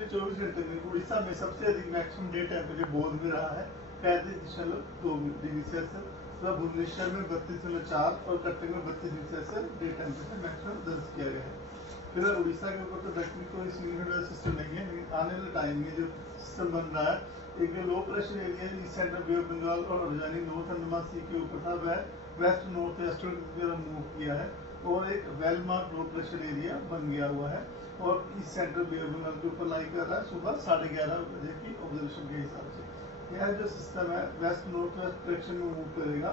पिछले 24 घंटे में उड़ीसा में सबसे अधिक मैक्सिमम डे टेम्परेचर बोध में रहा है 35.2 डिग्री सेल्सियस, तथा भुवनेश्वर में 32.4 और कटक में 32 degree Celsius day temperature maximum दर्ज किया गया है। फिलहाल उड़ीसा के ऊपर तो दक्षिणी कोई सिग्निफिकेंट सिस्टम नहीं है, लेकिन आने वाले टाइम में जो सिस्टम बन रहा है एक low pressure area east central Bay of Bengal और अर्जानी नॉर्थ अंडमान सी के ऊपर था, वह वेस्ट नॉर्थ वेस्टर्न की तरफ मूव किया है और एक well marked low pressure area बन गया हुआ है और east central Bay of Bengal के ऊपर लाई कर रहा है सुबह 11:30 बजे की ऑब्जर्वेशन के हिसाब से। यह जो सिस्टम है वेस्ट नॉर्थ वेस्ट डायरेक्शन में मूव करेगा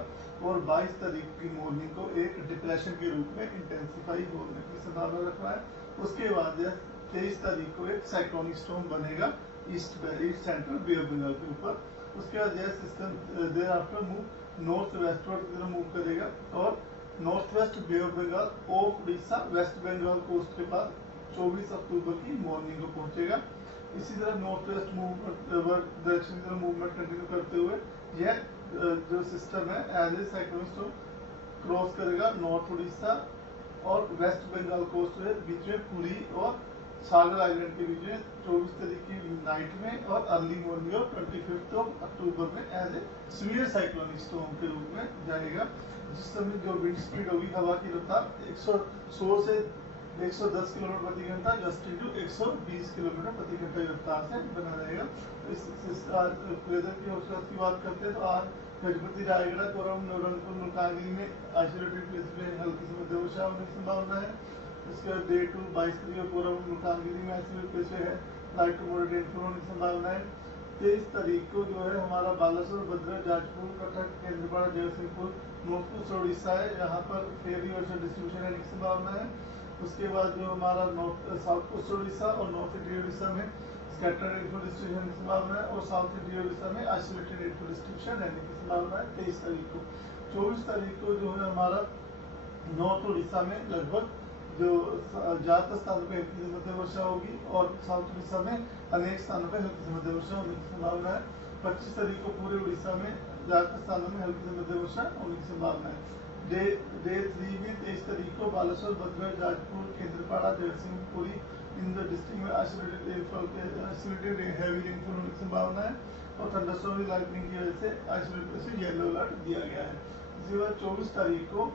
और 22 तारीख की मॉर्निंग को एक डिप्रेशन के रूप में इंटेंसिफाई होने की संभावना रख रहा है। उसके बाद 23 तारीख को एक साइक्लोनिक स्टॉर्म बनेगा east central Bay of Bengal के ऊपर। उसके बाद यह system thereafter move north westward की तरफ मूव करेगा और north west Bay of Bengal off Orissa west Bengal coast के पास 24 अक्टूबर की मॉर्निंग को पहुंचेगा। इसी तरह नॉर्थ वेस्ट डायरेक्शन की तरफ मूवमेंट कंटिन्यू करते हुए यह जो सिस्टम है as a cyclonic storm cross करेगा नॉर्थ उड़ीसा और वेस्ट बंगाल कोस्ट के बीच में पुरी और सागर आइलैंड के बीच में 24 तारीख की नाइट में और अर्ली मॉर्निंग और 25 अक्टूबर में as a severe cyclonic storm के रूप में जाएगा, जिस समय जो विंड स्पीड होगी हवा की रफ्तार 100 से 110 किलोमीटर प्रति घंटा जस्ट इंटू 120 किलोमीटर प्रति घंटा की रफ्तार से बना रहेगा। वेदर की औसत की बात करते हैं तो आज गजपति रायगढ़ कोरम नवरंगपुर मुल्कानगिरी में आइसोलेटेड प्लेस में हल्की से मध्यम वर्षा होने की संभावना है। उसके बाद डे 2 22 तारीख को कोरम मुल्कानगिरी में आइसोलेटेड प्लेस है लाइट टू मॉडरेट रेनफॉल होने की संभावना है। 23 तारीख को जो है हमारा बालासोर भद्रक जाजपुर कटक केंद्रपाड़ा जगतसिंहपुर नॉर्थ ईस्ट उड़ीसा है, यहाँ पर फेयरली वर्षा डिस्ट्रीब्यूशन रहने की संभावना है। उसके बाद जो हमारा साउथ कोस्ट उड़ीसा और नॉर्थ ईस्ट उड़ीसा में स्कैटर्ड रेनफॉल डिस्ट्रीब्यूशन की संभावना है और साउथ ईस्ट उड़ीसा में आइसोलेटेड रेनफॉल डिस्ट्रीब्यूशन रहने की संभावना है 23 तारीख को। 24 तारीख को जो है हमारा नॉर्थ उड़ीसा में लगभग जो ज्यादातर स्थानों पर हल्की से मध्यम वर्षा होगी और साउथ उड़ीसा में अनेक स्थानों पर हल्की से मध्यम वर्षा होने की संभावना है। 25 तारीख को पूरे उड़ीसा में ज्यादातर स्थानों में हल्की से मध्यम वर्षा होने की संभावना है। डे 3 में 23 तारीख को Balasore Bhadrak Jajpur Kendrapara Jagatsinghpur in the district में आइसोलेटेड हैवी रेनफॉल होने की संभावना है और थंडरस्टॉर्म लाइटनिंग की वजह से आइसोलेटेड से येलो अलर्ट दिया गया है। इसके बाद 24 तारीख को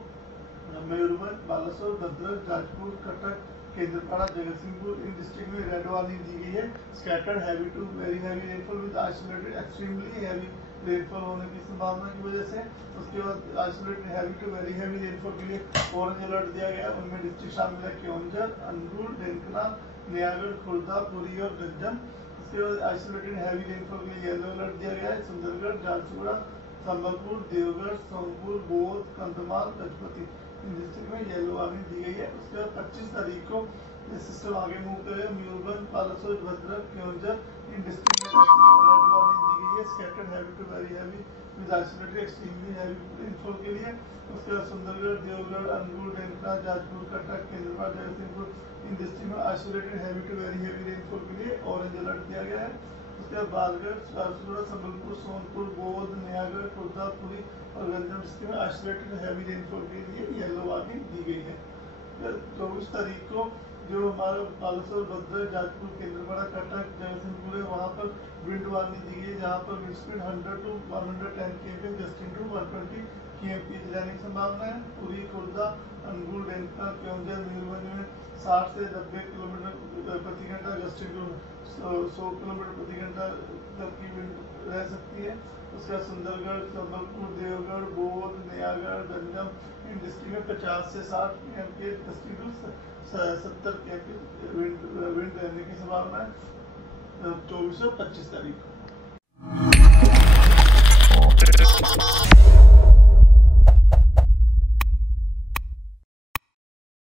मयूरभंज बालासोर भद्रक जाजपुर कटक केंद्रपाड़ा जगतसिंहपुर इन डिस्ट्रिक्ट में रेड वार्निंग दी गई है scattered heavy to very heavy rainfall with isolated extremely heavy rainfall होने की संभावना की वजह से। उसके बाद isolated heavy to very heavy rainfall के लिए ऑरेंज अलर्ट दिया गया। उनमें डिस्ट्रिक्ट शामिल है केओंझर अनुगुल ढेंकनाथ नयागढ़ खुर्दा पुरी और गंजम। इसके बाद आइसोलेटेड हैवी रेनफॉल के लिए येलो अलर्ट दिया गया है सुंदरगढ़ झारसुगुड़ा संबलपुर देवगढ़ सोनपुर बौद्ध कंधमाल गजपति इन डिस्ट्रिक्ट में येलो वार्निंग दी गई है। उसके बाद 25 तारीख को ये सिस्टम आगे मूव करेगा मयूरभंज बालासोर भद्रक केओंझर इन डिस्ट्रिक्ट में रेड वार्निंग दी गई है scattered heavy to very heavy with isolated extremely heavy rainfall के लिए। उसके बाद सुंदरगढ़ देवगढ़ अनुगुल ढेंकनाथ जाजपुर कटक केंद्रपाड़ा जगतसिंहपुर इन डिस्ट्रिक्ट में isolated heavy to very heavy rainfall के लिए ऑरेंज अलर्ट दिया गया है। उसके बाद बालगढ़ झारसुगुड़ा संबलपुर सोनपुर बौद्ध नयागढ़ खुर्दा पुरी और गंजम डिस्ट्रिक्ट में आइसोलेटेड हैवी रेनफॉल के लिए येलो वार्निंग दी गई है। 24 तारीख को जो हमारा बालासोर भद्रक जाजपुर केंद्रपाड़ा कटक जगतसिंहपुर है वहाँ पर विंड वार्निंग दी गई है जहाँ पर wind speed 100 to 110 km just into 120 km रहने की संभावना है। पुरी खुर्दा अनुगुल ढेंकनाथ केओंझर मयूरभंज में 60 से 90 किलोमीटर प्रति घंटा जस्ट इंटू 100 किलोमीटर प्रति घंटा तक की विंड रह सकती है। उसका सुंदरगढ़ संबलपुर देवगढ़ बौद्ध नयागढ़ गंजम इन डिस्ट्रिक्ट में 50 से 60 km just into 70 km wind रहने की संभावना है 24 और 25 तारीख को।